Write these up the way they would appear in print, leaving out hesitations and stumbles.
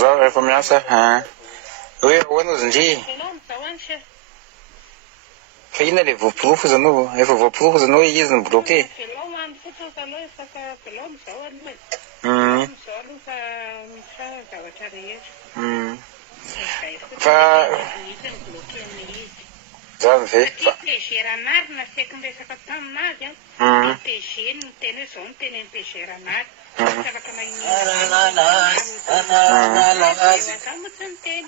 Zaho rehefa miasa hoe ahoana ozy ndry fa ina le voapirofo izy anao efa voapirofo izy anao izy ny bloqué fa zany ve PG-ranarina saika miresaka taminazy PG no teny hoe zao no teny amin'ny PG-ranary afaka magninoazamotsy ny teny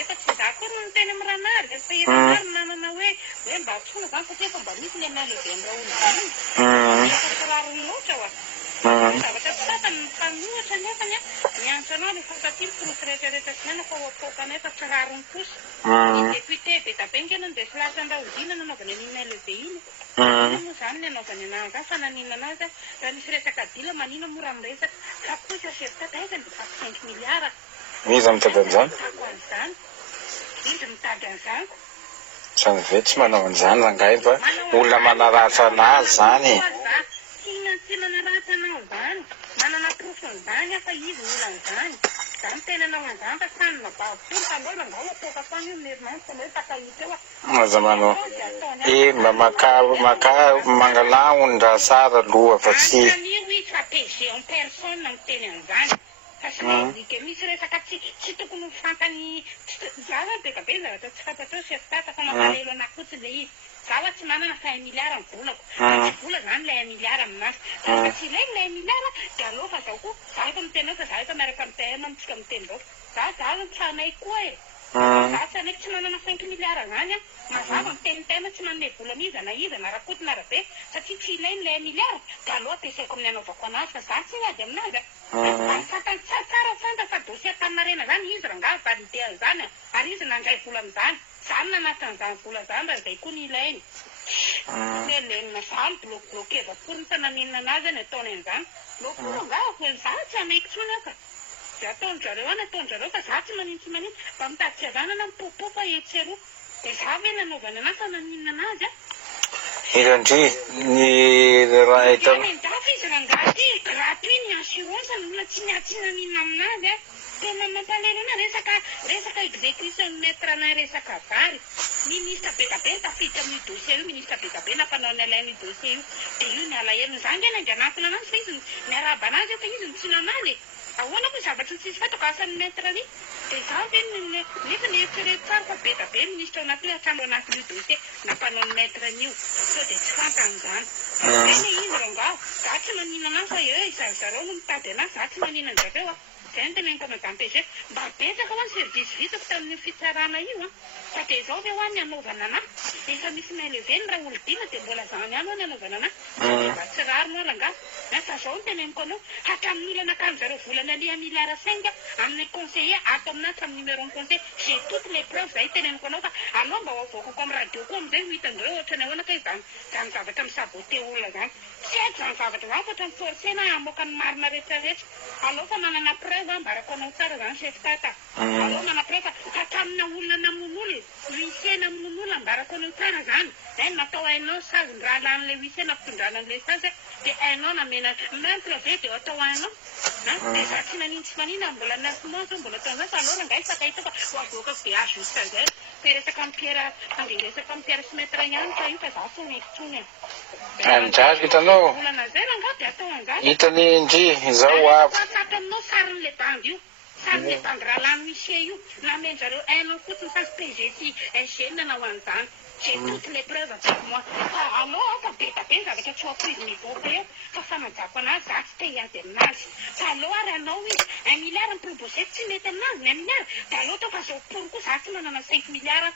efa tsy za koa no ny teny amin'ny ranary fa iranary nanana hoe mba atsoina zany satria efa mba misy le nalehibe andrahoana rarony loatra oa zavatra tsy tapany mifanohitra nefany miantso anao le fantatia pirofo rehetrarehetra tsy nena fa hoapokanay fa tsy rarony kosa député be tabengy anao dia sy lasa andrahodina nanaovany an'iny lehibe iny moa zany ny anaovany anazy fa nanina anazy raha nisy resaka dila manino mora miresaka ka kosa seritata aizany dia 5 milliard izy mitady an'izany zany izy mitady an'izany zany ve tsy manao an'izany rangahy fa olona manaratra anazy zany tsy manaratra anao zany manana profon'izany fa izy olan'izany zany tena anao an'izany fa sanina bavokely taloha rangahy atoka fany io merinandro fa hoe takahita eo maza manao mba maka mangalahon-draha tsara aloha fa tsy anio izy fa PG en personne no teny an'izany fa sy mahdika misy resaka tsy tokony fantany za zany be ka be zavatra tsy fantatro seritata fa mampalelo anahy fotsiny le izy zaho tsy manana fa 1 milliard ny volako tsy vola zany le 1 milliard aminazy fa tsy ilainy le 1 milliard dia aleo fa zao koa za efa miteny fa za efa miaraka mitehana mitsika miteny zao za ny tranay koa e za tsy anaiky tsy manana 5 milliard zany mazava mitenitena tsy manome vola miza na iza na rakoty na rabe satria tsy ilainy le 1 milliard dia aleo ampiasaiko amin'ny anaovako anazy fa za tsy miady aminazy fantany tsara fanta fa dosie tamarena zany izy rangahy valide an'izany ary izy nandray vola amin'izany zany nanatin'izany vola zany raha izay koa ny ilainy lelenina zany bloqué vakory ny fananinana anazy any ataony an'izany loko rangahy fa za tsy anaiky tsony ka dia ataon'jareo any ataon'jareo fa za tsy manino fa mitady azanana mipopofa etseroa dia za ve nanaovany anazy fa naninana anazy irandry ny raha hitao dafa izy rangahy ty gratuit ny assurance ny olona tsy naninana aminazy tena mampalelo ana resaka exécution maître ana resaka vary ministre bekabe tafiditra amin'ny dossier io ministre bekabe nampanao ny alainy dossier io dia io ny alahelony zany gena nganatona anazy fa izy ny araba anazy fa izy ny tsy nanaly ahoana koa zavatra tsisy fatako asan'ny maître any dia zany ve nefa ny eritrereto tsara fa bekabe ministre anaty atrano anatin'io dossier nampanao ny maître an'io sao dia tsy fantan'izany eny izy rangaho za tsy manina anazy fa zareo no mitady anazy za tsy manina an'zareo zay ny teneniko madame PG mba betsaka ho any service vitako tamin'ny fitsarana io fa dia zao ve ho any anaovana anahy efa misy maileveny raha olodina dia mbola zany any ho any anaovana anahy mba tsy rary moa rangahy fa zao ny teneniko anao hatramin'ny olana kany zareo volana lia milliard 5 amin'ny conseiller ato aminazy amin'ny numéro ny conseil j'ai toutes les preuves zay teneniko anao fa anao mba hoavoakako amin'ny radio koa amin'izay ho hitandreo ohatra ny ahoana ka zany zavatra misabote olona zany tsy haiko zany zavatra zany fa ohatrany forcena hamoaka ny marina rehetrarehetra aleo fa manana preuve mbarako anao tsara zany chef tata aleo mana preuve hatramina olona namon'olona huissier namon'olona mbarako anao tsara zany zay natao hainao sazony raha lan'le huissier nampitondrana an'le sasy dia hainao namena memple ve dia atao hainao dia za tsy nanino tsy manina mbola 9 mois mbola taon'izay fa aleo rangahy sakahita fa hoavoaka be ajuste zay resaka ampiera andeha resaka ampiera sy maître ihany ka io fa za tsy mekitsony andrary hitanao olana zay rangahy dia atao an'izany hitany ndry izao avy tatra aminao sarin'le bandy io sarin'le bandy raha lany huissier io namenjareo hainao fotsiny fa sy PG sy SG nanao an'izany j'ai toutes les preuves avec moi fa alao fa betabe zavatra tsy hoaprise mivoaka eo fa fanajako anazy za tsy te hiady aminazy fa alao ary anao izy 1 milliard ny proposé tsy mety aminazy ny 1 milliard dia alao tao fa zao poly koa za tsy manana 5 milliard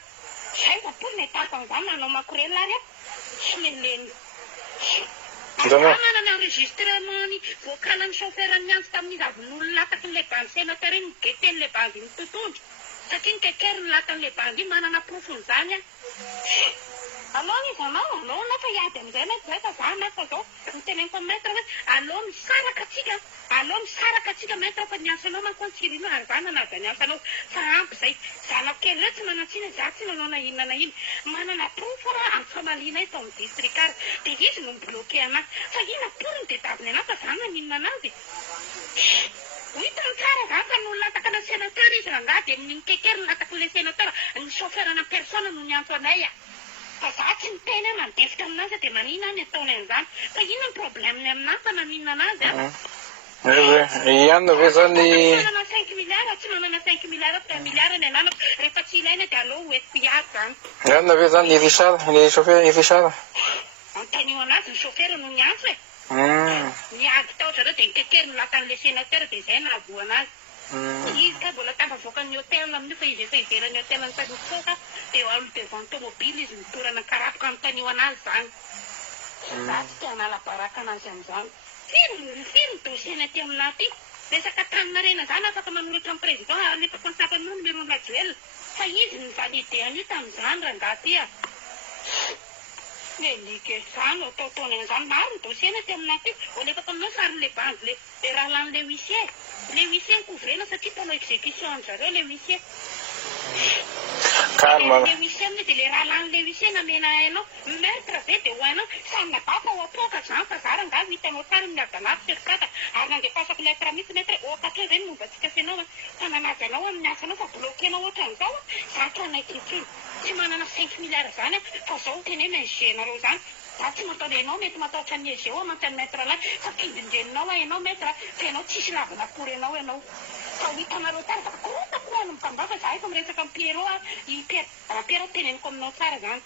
zay va poly metako an'izany nanao makorela ary tsy meleny manana enregistrement ny vocal ny chauffeur ny antsy tamin'izy avyn'olona lataky n'le bandy sénateur iny migeten'le bandy ny totondro satria ny kekery ny latan'le bandy iny manana profon'izany Alao izy anao nefa hiady amin'izay mety fa za nefa zao niteneniko amin'ny maître hoe alao misaraka atsika maître fa ny asanao manko antsirino ary za nanaja ny asanao fa ampy izay zanako kely reo tsy manatsina za tsy nanao na inona na ino manana profo raha amin'ny famaliana tao amin'ny district ary dia izy no mibloqué anahy fa ina porony dia daviny anahy fa za naninona anazy hitany tsara za fa no lataka na sénateur izy rangaha dia amin'iny kekery lataka le sénateur ny chauffeurna personne no niantso anay fa za tsy miteny hoe mandefitra aminazy dia manina ny ataony an'izany fa ina ny problemeny aminazy fa naninona anazy ihany ve zany manana 5 milliards tsy manana 5 milliards 3 milliards ny ananako rehefa tsy ilaina dia aleo hoentiko hiady zany ihany ve zany ny Richard ny chauffeur i Richard antenio anazy ny chauffeur no niantso niady tao zareo dia nikekery ny latan'le sénateur dia izay nahavoa anazy izy ka mbola tampavoaka ny hôtel amin'io fa izy efa ivelany hôtel ny tadikoka dia eo amin'ny devant tomobile izy mitorana karapoka amin'tanio anazy zany za tsy tia nalabaraka anazy amin'izany firy dossier aty aminahy ty resaka tanina rena zany afaka manolotra amin'ny président nefa consapany no numéro la duel fa izy ny validéany io tamin'izany rangaha ty nelike zany ataotaony an'izany maro ny dossier aty aminahy ty olefa taminao sarin'le bandy le raha lan'le huissier le huissier nikovrena satria mpanao exécution amin'zareo le huissier le huissier amin'io dia le raha lan'le huissier namena hainao meurtre ve dia ho hainao samina bafa ho apoaka zany fa za rangaha vitanao tsara miadanaty serikata ary nandefasako lettre mihitsy mety hoe okatra zay momba tsika fianao fa nanaja anao amin'ny asanao fa bloquénao ohatran'izao zatra anaikitsiny tsy manana 5 milliards zany fa zao teny hoe nagenareo zany za tsy mataony hainao mety mataotra ny ego mantany maître lahy fa kidindreninao hainao maître fa ianao tsisy lavana akory ianao ianao fa hitanareo tsara fa kotakorano mitambafa za efa miresaka amin'ny Pierrot Pierrot teneniko aminao tsara zany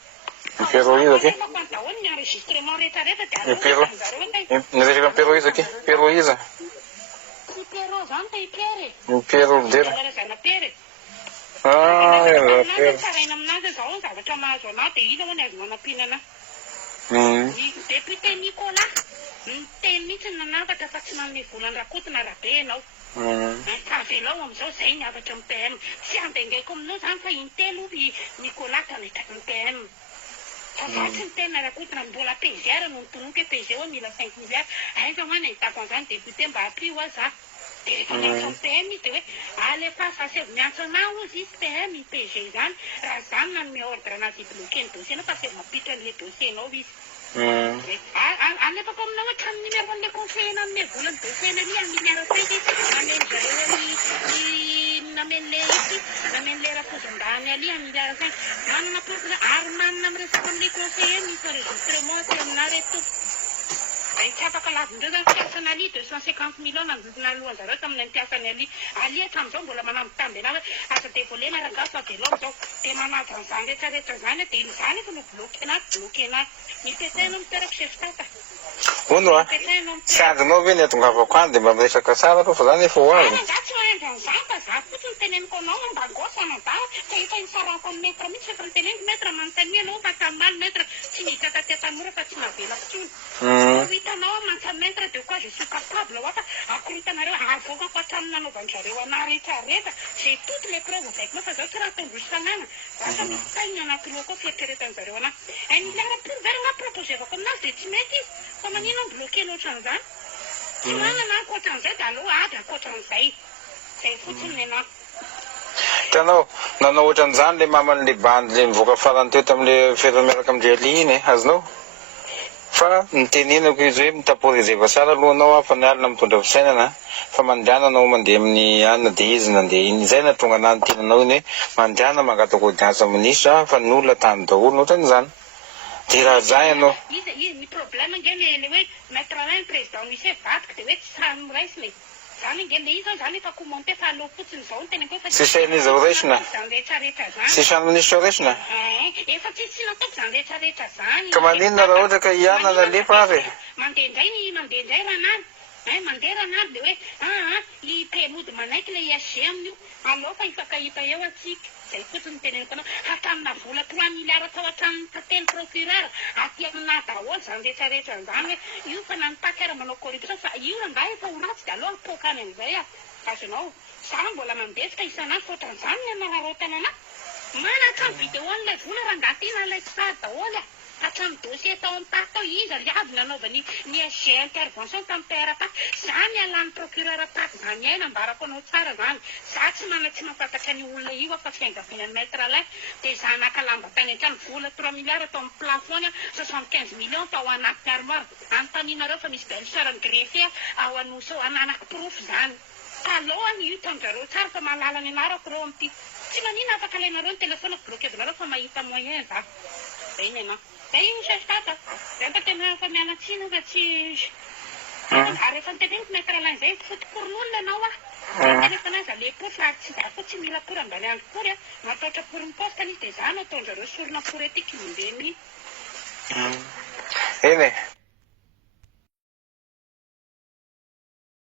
Pierrot izy ake daholo ny enregistrement rehetrarehetra dia azareo niresaka amin'ny Pierrot izy ake Pierrot izy ty Pierrot zany ta i Pierre Pierrot dera zana Pierre tsaraina aminazy zao zavatra mahazo anahy dia ina ho ny azo manam-pinana ny député Nicolas miteny mihitsy nanavatra fa tsy manome volany rakotina rabe ianao avelao amin'izao zay ny avatra amin'ny PM tsy andengaiko aminao zany fa intelo Nicolas tanetraky ny PM fa za tsy miteny rakotina mbola PGR no nitonoko hoe PGO mila 5 milliards aiza hoany ahitako an'izany député mba aprio a za dia rehefa miantso amin'ny PM izy dia hoe alefa sasevy miantso anao izy izy PM i PG zany raha zany nanome ordre anazy bloqué ny dossier anao fa sevy mampitra an'le dossier anao izy alefako aminao hoe tramy numéro an'le conseiller nanome volany dossier nali a milliard 5 nameny zareo namen'le rafozondany ali a milliard 5 manana porte ary manana miresaka amin'le conseiller misy enregistrement sy amina reto ay tsy afaka lavindreo zany fiasany ali 250 millions nanodidina alohan zareo tamin'ny ampiasany ali hatramin'izao mbola manambitamby anahy hoe asa dévolena rangaha fa velao amin'izao dia manaja an'izany rehetrarehetra zany dia izany efa no bloqué anazy mipetainao miterako chef tata ono tsy andrinao ve ny atongavako any dia mba miresaka tsara fa zany efa ho avy za tsy mahandro an'izany fa za fotsiny teneniko anao mandangosy anadara fa efa nisarako amin'ny maître mihitsy efa niteneniko maître manontania anao fa tamaly maître tsy nihita taty tanora fa tsy navela fotsiny hitanao mantsa maître dia koa je suis capable ohatra akoritanareo avoakako hatramin'ny nanaovan'zareo anahy rehetrarehetra j'ai toutes les preuves avec moi fa zao tsy raha tondroso fanana za fa misy tainy anakiroa koa fieritreretan'zareo anahy un milliard pour verina proposé avako aminazy dia tsy mety izy fa manino bloqué loatran'izany tsy manana ankoatran'izay dia aloha ady ankoatran'izay zay fotsiny ny anahy hitanao nanao ohatran'izany le maman'le bandy le mivoaka farany teo tamin'le fera miaraka amin'ndre aliiny azonao fa nitenenako izy hoe mitaporizeva tsara alohanao a fa nialina mitondra fisainana fa mandriana anao mandeha amin'ny anina dia izy nandeha iny izay na tonga anany tenanao iny hoe mandriana mangatako audience ministre fa ny olona tany daholo nohatran'izany dia raha zay ianao izy ny problème nge le hoe maître alain président misy vatika dia hoe tsy sany miraisiny zany nge le izy ao zany efa commenté fa aloha fotsiny zao niteneko fa tsy sain'izy ao raisina zany rehetrarehetra zany tsy sany ministre ao raisina efa tsy nataoko zany rehetrarehetra zany ka maninona raha ohatra ka ianana lefa ary mandeha indray ranary mandeha ranary dia hoe i penody manaiky le ISG amin'io alao fa ifakahita eo atsika zay fotsiny teneniko anao hatramina vola 3 milliards tao hatramin'ny tateny procureur aty amina daholo zany rehetrarehetra zany hoe io fa nanitaky ara manao corruption fa io rangaha efa ho ratsy dia aloha apokany an'izay azonao za mbola mandesika isan'andro fa ohatran'izany ny anararotana anahy Manatran videon'ilay vola raha angatena ilay tsara daholo a. Hatramin'ny dosie tao amin'ny taty tao izy ry avy nanaovany ny SG intervention tamin'ny PRP. Zany alan'ny procureur taty zany aina ambarako anao tsara zany. Za tsy mahafantatra ny olona io fa fiangavian'ny maître lay. Dia za naka lamba tany an-trano vola 3 milliards tao amin'ny plafond 75 millions tao anaty armoire. Anontanianareo fa misy belle-sœur-ny greffier ao anoso ananako proof zany. Talohany io tamin'izareo tsara fa mahalala ny anarako reo amin'ity. Tsy manina afaka alainareo ny telefonako bloquezinareo fa mahita moyen za. Zay ny anao. Zay io sasy tata. Zay fa tena fa mialatsiny fa tsy... Rehefa niteneniko maître lain zay fotokoron'olona anao a. Tenefanazy alepo fa tsy zako tsy mila pory ambany andro pory a. Mataotra pory ny poste izy dia za no ataon'izareo sorona pory etiky mandeha mi. Eny e.